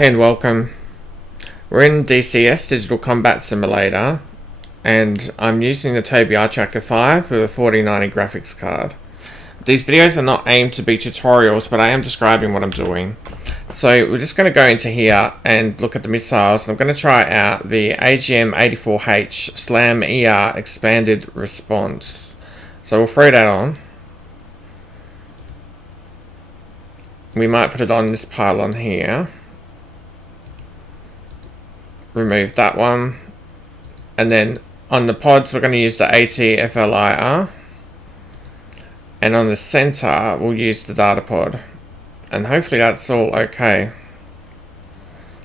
And welcome. We're in DCS, Digital Combat Simulator, and I'm using the Tobii Eye Tracker 5 with a 4090 graphics card. These videos are not aimed to be tutorials, but I am describing what I'm doing. So we're just going to go into here and look at the missiles. I'm going to try out the AGM-84H SLAM ER Expanded Response. So we'll throw that on. We might put it on this pylon here. Remove that one. And then on the pods we're going to use the ATFLIR. And on the center we'll use the data pod. And hopefully that's all okay.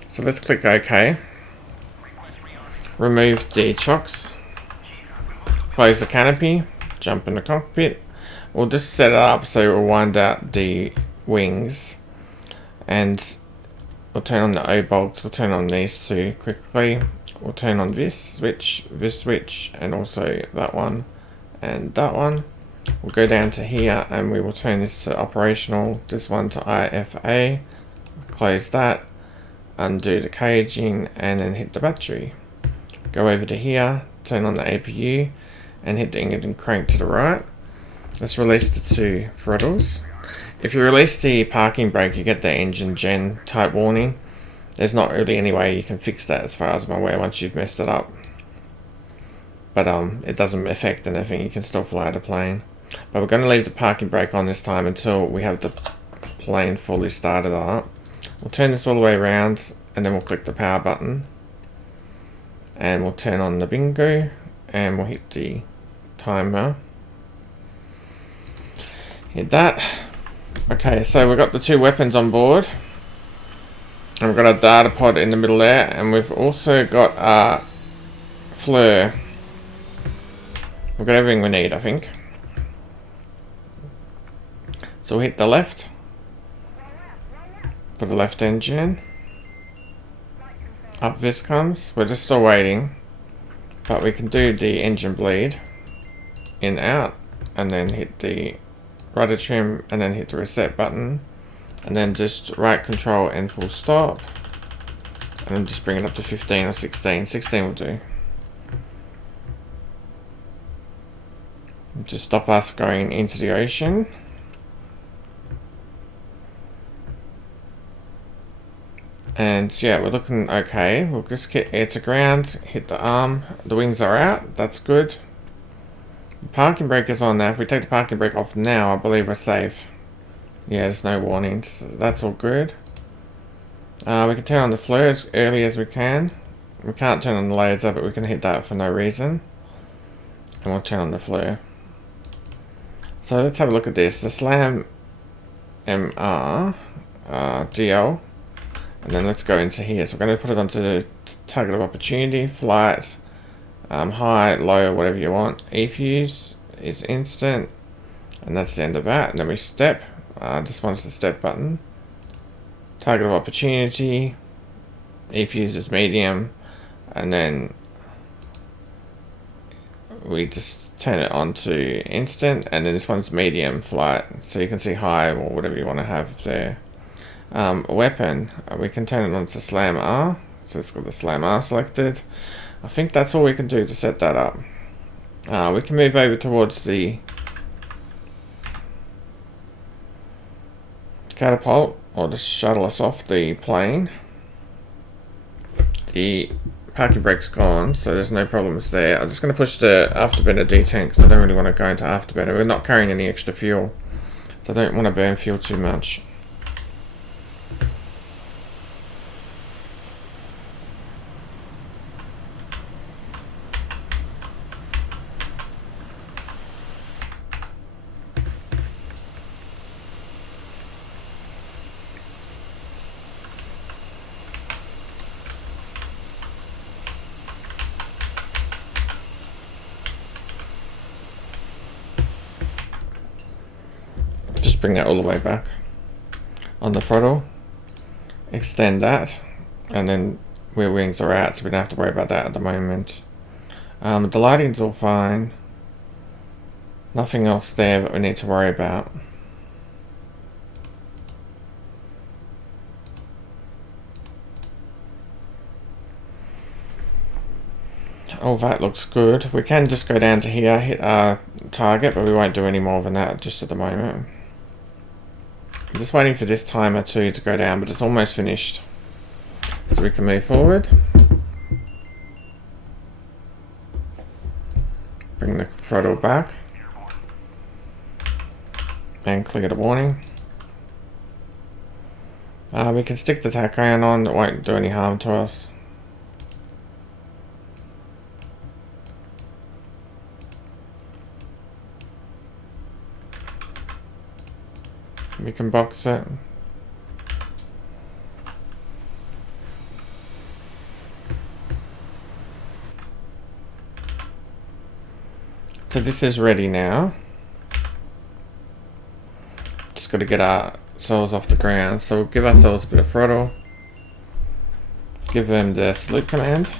So let's click OK. Remove the chocks. Close the canopy. Jump in the cockpit. We'll just set it up so we'll wind out the wings. And we'll turn on the O-bolts. We'll turn on these two quickly. We'll turn on this switch, and also that one and that one. We'll go down to here and we will turn this to operational, this one to IFA, close that, undo the caging, and then hit the battery. Go over to here, turn on the APU, and hit the engine crank to the right. Let's release the two throttles. If you release the parking brake, you get the engine gen type warning. There's not really any way you can fix that as far as I'm aware once you've messed it up. But it doesn't affect anything, you can still fly the plane. But we're going to leave the parking brake on this time until we have the plane fully started up. We'll turn this all the way around and then we'll click the power button. And we'll turn on the bingo and we'll hit the timer. Hit that. Okay, so we've got the two weapons on board. And we've got a data pod in the middle there. And we've also got a flare. We've got everything we need, I think. So we'll hit the left. For the left engine. Up this comes. We're just still waiting. But we can do the engine bleed. In, out. And then hit the rudder trim and then hit the reset button. And then just right control and full stop. And then just bring it up to 15 or 16. 16 will do. Just stop us going into the ocean. And yeah, we're looking okay. We'll just get air to ground, hit the arm. The wings are out, that's good. The parking brake is on now. If we take the parking brake off now, I believe we're safe. Yeah, there's no warnings. That's all good. We can turn on the flare as early as we can. We can't turn on the laser, but we can hit that for no reason. And we'll turn on the flare. So let's have a look at this. The SLAM MR DL. And then let's go into here. So we're going to put it onto the target of opportunity, flight, high, low, whatever you want. E-fuse is instant. And that's the end of that. And then we step. This one's the step button. Target of opportunity. E-fuse is medium. And then we just turn it on to instant. And then this one's medium flight. So you can see high or whatever you want to have there. Weapon. We can turn it on to SLAM R. So it's got the SLAM R selected. I think that's all we can do to set that up. We can move over towards the catapult or just shuttle us off the plane. The parking brake's gone, so there's no problems there. I'm just going to push the afterburner detent because I don't really want to go into afterburner. We're not carrying any extra fuel, so I don't want to burn fuel too much. Just bring that all the way back on the throttle, extend that, and then rear wings are out, so we don't have to worry about that at the moment. The lighting's all fine, nothing else there that we need to worry about. Oh, that looks good. We can just go down to here, hit our target, but we won't do any more than that just at the moment. I'm just waiting for this timer too to go down, but it's almost finished. So we can move forward. Bring the throttle back. And clear the warning. We can stick the tachogram on, it won't do any harm to us. We can box it. So this is ready now. Just got to get ourselves off the ground. So we'll give ourselves a bit of throttle. Give them the salute command.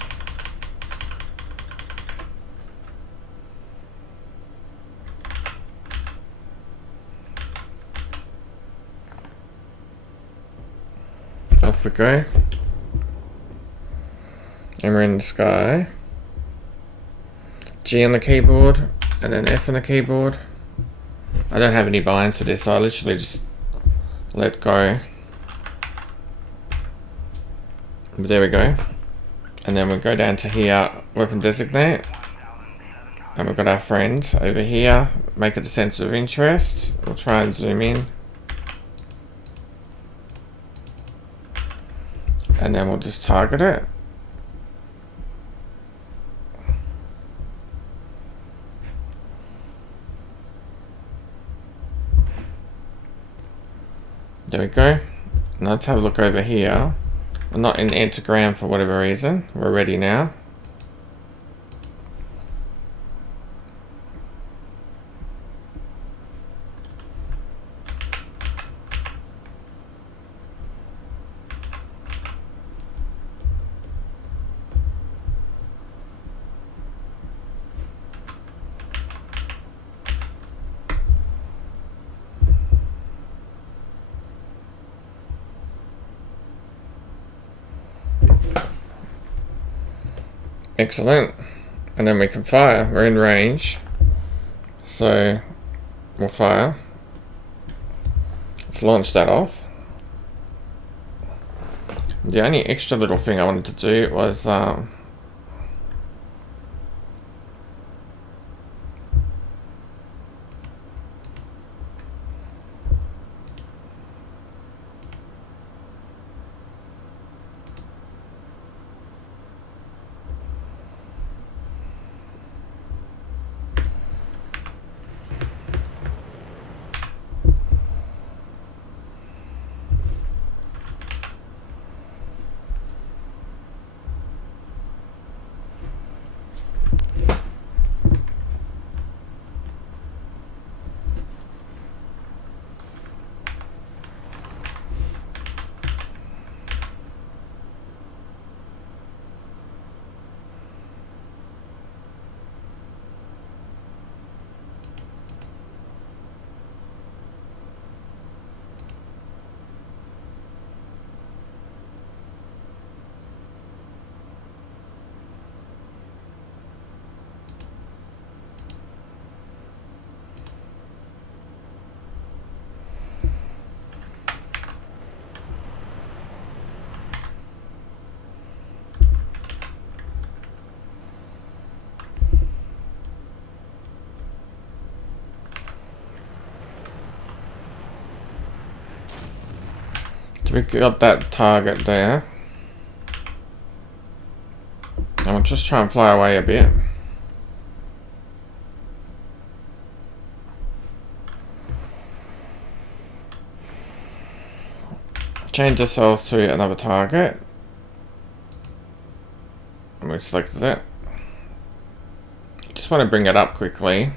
Off we go. And we're in the sky. G on the keyboard, and then F on the keyboard. I don't have any binds for this, so I literally just let go. But there we go. And then we go down to here, weapon designate. And we've got our friend over here. Make it a sense of interest. We'll try and zoom in. And then we'll just target it. There we go. Now let's have a look over here. We're not in Antigram for whatever reason. We're ready now. Excellent. And then we can fire. We're in range. So we'll fire. Let's launch that off. The only extra little thing I wanted to do was we got that target there. And we'll just try and fly away a bit. Change ourselves to another target. And we selected it. Just want to bring it up quickly.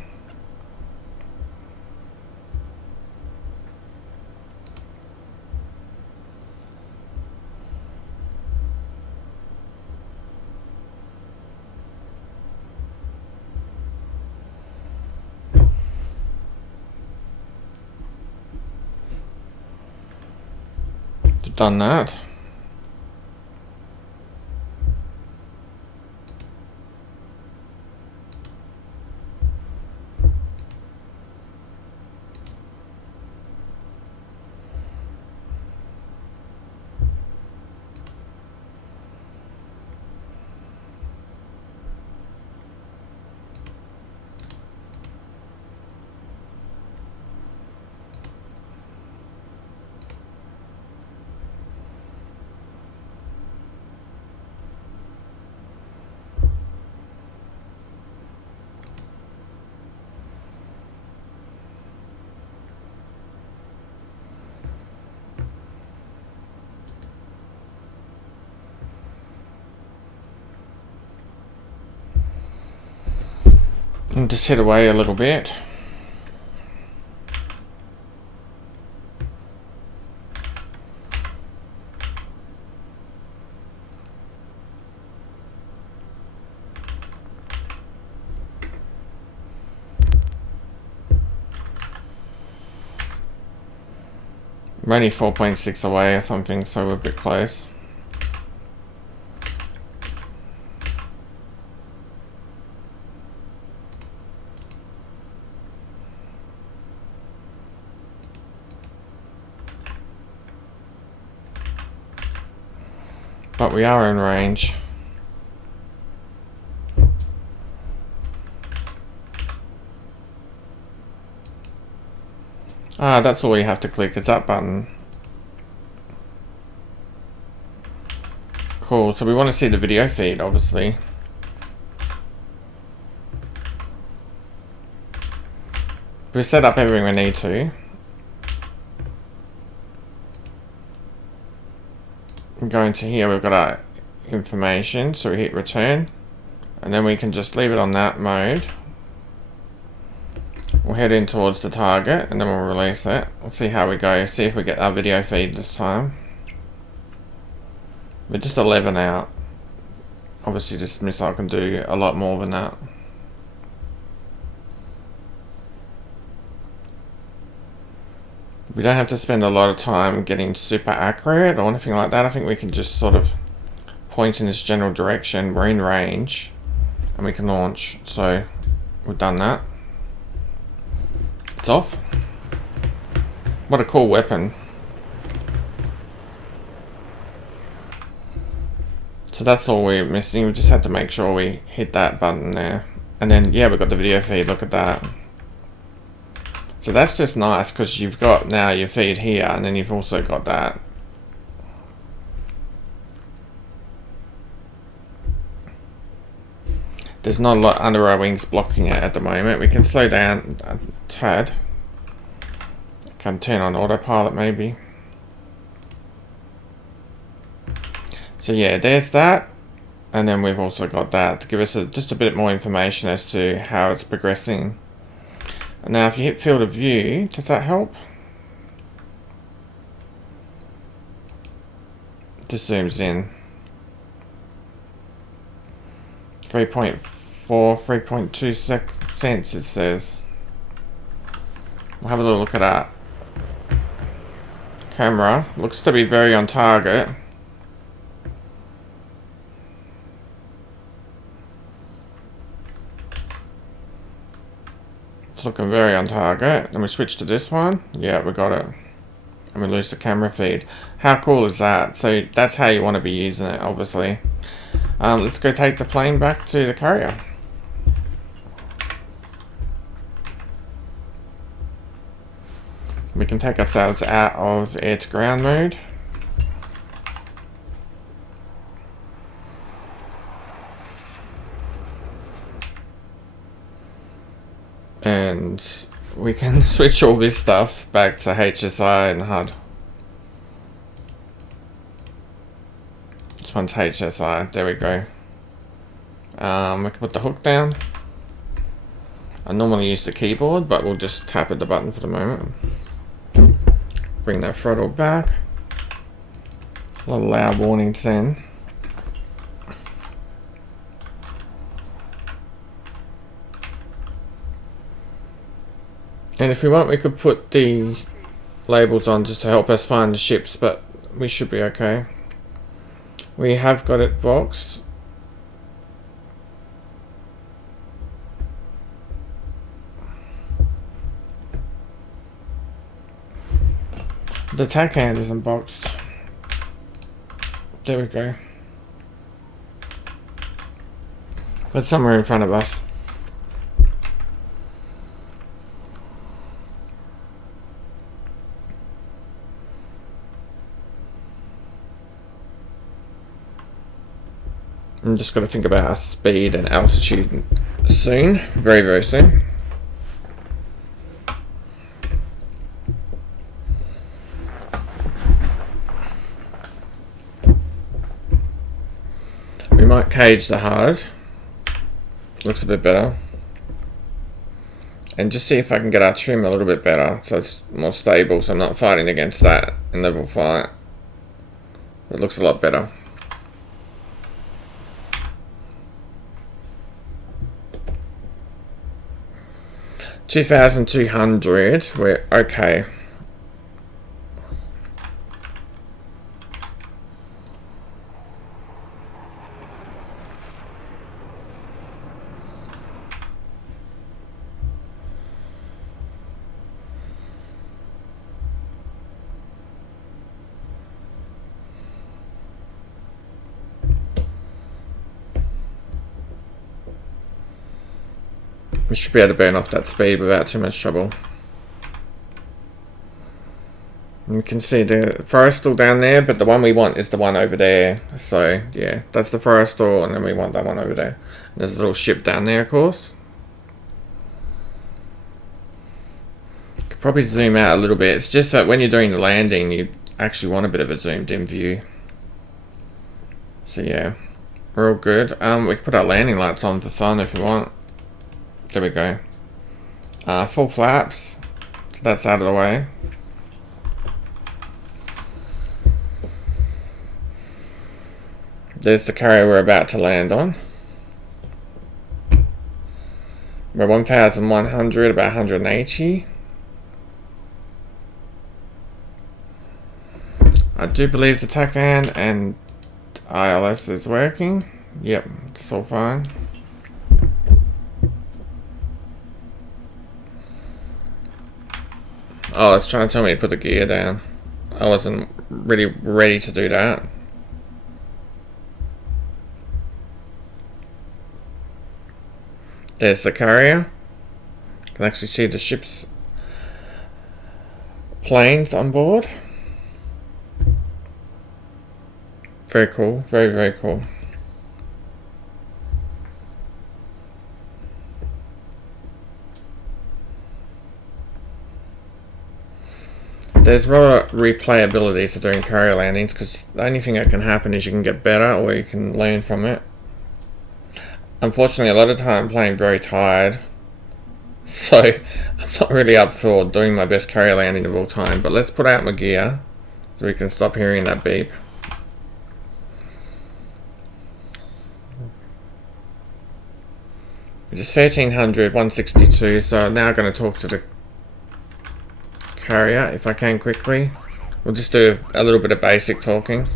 Done that. And just head away a little bit. We're only 4.6 away or something, so we're a bit close. But we are in range. Ah, that's all you have to click, it's that button. Cool, so we want to see the video feed, obviously. We've set up everything we need to. We go into here, we've got our information, so we hit return. And then we can just leave it on that mode. We'll head in towards the target and then we'll release it. We'll see how we go, see if we get our video feed this time. We're just 11 out. Obviously this missile can do a lot more than that. We don't have to spend a lot of time getting super accurate or anything like that. I think we can just sort of point in this general direction. We're in range and we can launch. So we've done that. It's off. What a cool weapon. So that's all we're missing. We just had to make sure we hit that button there. And then, yeah, we've got the video feed. Look at that. So that's just nice because you've got now your feed here and then you've also got that. There's not a lot under our wings blocking it at the moment. We can slow down a tad. Can turn on autopilot maybe. So yeah, there's that. And then we've also got that to give us just a bit more information as to how it's progressing. And now if you hit field of view, does that help? Just zooms in. 3.4, 3.2 cents it says. We'll have a little look at that. Camera looks to be very on target. It's looking very on target. Then we switch to this one. Yeah, we got it. And we lose the camera feed. How cool is that? So that's how you want to be using it, obviously. Let's go take the plane back to the carrier. We can take ourselves out of air to ground mode. And we can switch all this stuff back to HSI and HUD. This one's HSI, there we go. We can put the hook down. I normally use the keyboard, but we'll just tap at the button for the moment. Bring that throttle back. A lot of loud warnings then. And if we want, we could put the labels on just to help us find the ships, but we should be okay. We have got it boxed. The tack hand isn't boxed. There we go. But somewhere in front of us. I'm just got to think about our speed and altitude soon. Very, very soon. We might cage the HUD. Looks a bit better. and just see if I can get our trim a little bit better so it's more stable, so I'm not fighting against that in level fight. It looks a lot better. $2,200, we're okay. We should be able to burn off that speed without too much trouble. And you can see the forestal down there, but the one we want is the one over there. So yeah, that's the forestal, and then we want that one over there. And there's a little ship down there, of course. Could probably zoom out a little bit. It's just that when you're doing the landing, you actually want a bit of a zoomed in view. So yeah, we're all good. We can put our landing lights on for fun if we want. There we go. Full flaps. So that's out of the way. There's the carrier we're about to land on. We're 1,100, about 180. I do believe the TACAN and ILS is working. Yep, it's all fine. Oh, it's trying to tell me to put the gear down. I wasn't really ready to do that. There's the carrier. You can actually see the ship's planes on board. Very cool, very, very cool. There's raw replayability to doing carrier landings, because the only thing that can happen is you can get better or you can learn from it. Unfortunately, a lot of time I'm playing very tired, so I'm not really up for doing my best carrier landing of all time. But let's put out my gear so we can stop hearing that beep. Which is 1,300, 162, so I'm now going to talk to the carrier if I can quickly. We'll just do a little bit of basic talking.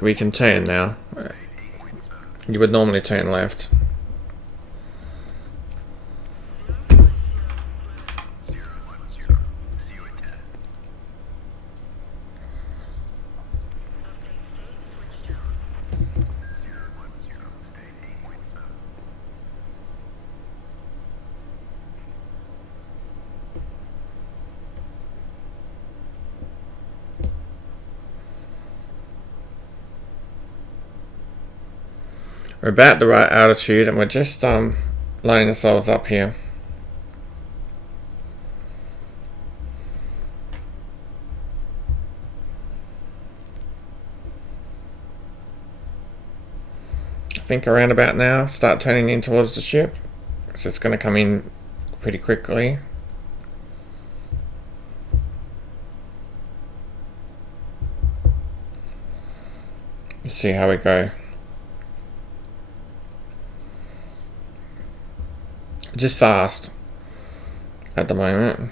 We can turn now. You would normally turn left. We're about the right altitude and we're just lining ourselves up here. I think around about now, start turning in towards the ship, so it's going to come in pretty quickly. Let's see how we go. Just fast at the moment.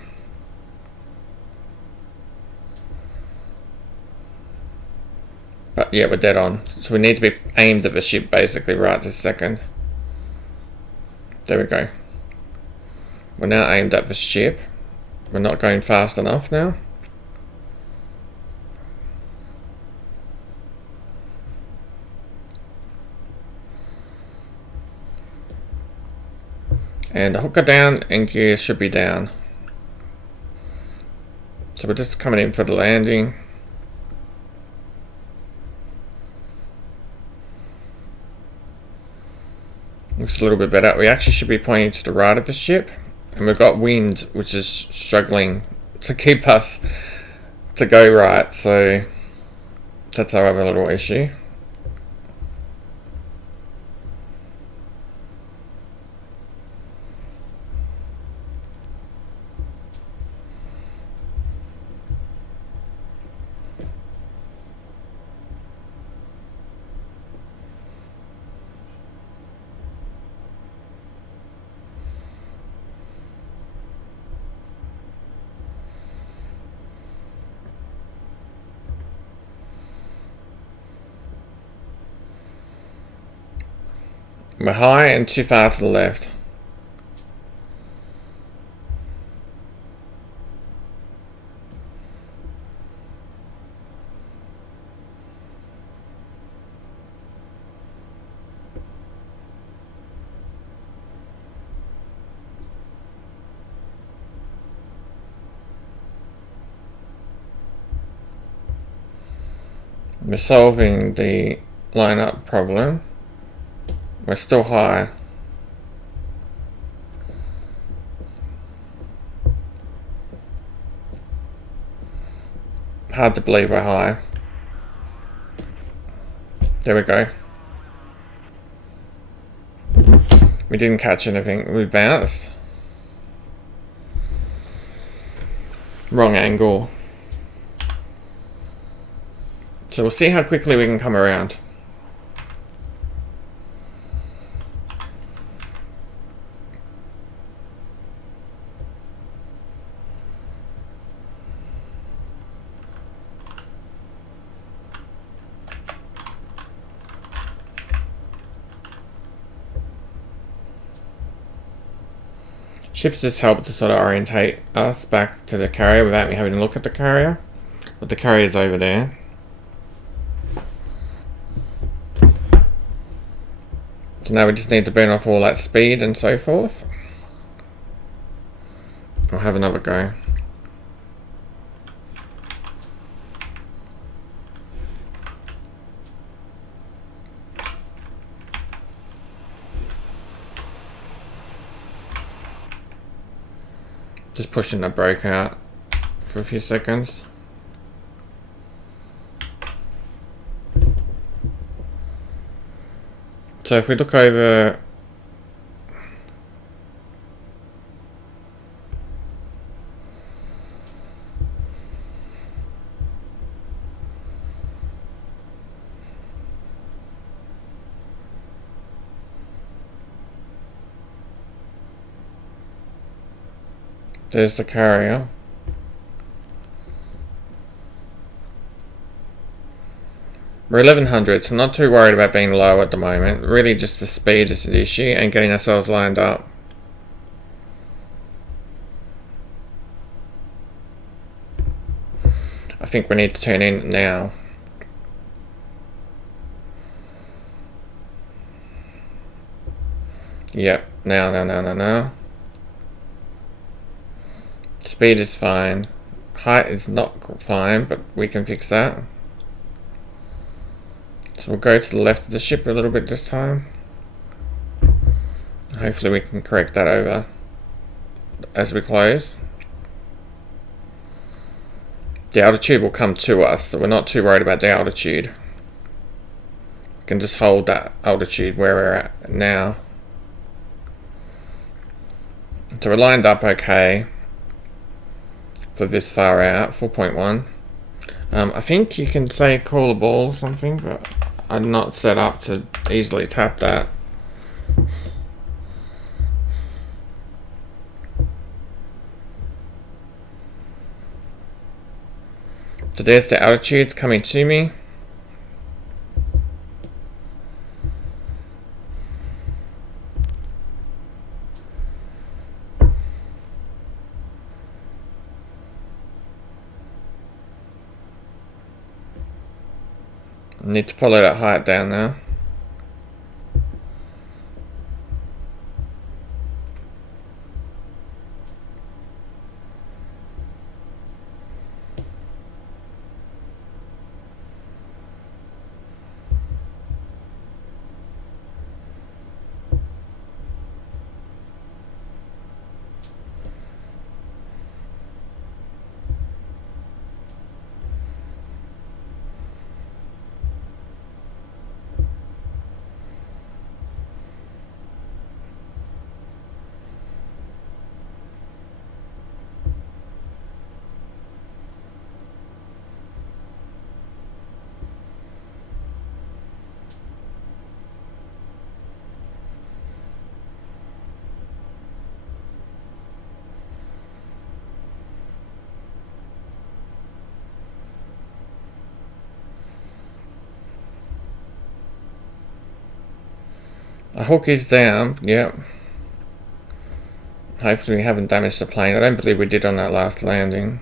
But yeah, we're dead on. So we need to be aimed at the ship basically right this second. There we go. We're now aimed at the ship. We're not going fast enough now. And the hooker down and gear should be down. So we're just coming in for the landing. Looks a little bit better. We actually should be pointing to the right of the ship. And we've got wind, which is struggling to keep us to go right. So that's our other little issue. We're high and too far to the left. We're solving the lineup problem. We're still high. Hard to believe we're high. There we go. We didn't catch anything. We bounced. Wrong angle. So we'll see how quickly we can come around. Ships just help to sort of orientate us back to the carrier without me having to look at the carrier. But the carrier's over there. So now we just need to burn off all that speed and so forth. I'll have another go. Just pushing the brake out for a few seconds. So if we look over, there's the carrier. We're 1100, so I'm not too worried about being low at the moment. Really just the speed is the issue and getting ourselves lined up. I think we need to turn in now. Yep, now. Speed is fine. Height is not fine, but we can fix that. So we'll go to the left of the ship a little bit this time. Hopefully we can correct that over as we close. The altitude will come to us, so we're not too worried about the altitude. We can just hold that altitude where we're at now. So we're lined up okay for this far out, 4.1. I think you can say call a ball or something, but I'm not set up to easily tap that. So there's the altitudes coming to me. Need to follow that height down now. The hook is down, yep. Hopefully we haven't damaged the plane. I don't believe we did on that last landing.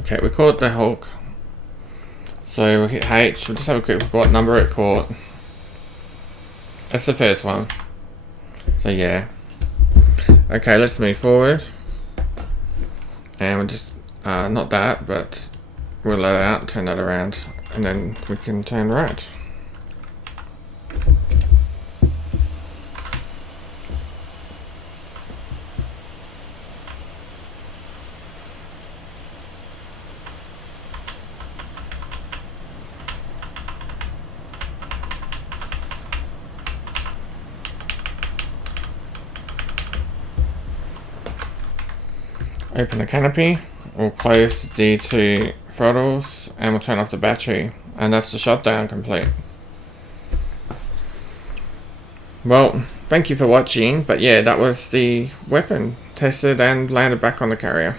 Okay, we caught the hook. So we'll hit H. We'll just have a quick look what number it caught. That's the first one. So yeah. Okay, let's move forward. And we'll just, not that, but we'll let it out, turn that around, and then we can turn right. Open the canopy, we'll close the two throttles, and we'll turn off the battery, and that's the shutdown complete. Well, thank you for watching, but yeah, that was the weapon tested and landed back on the carrier.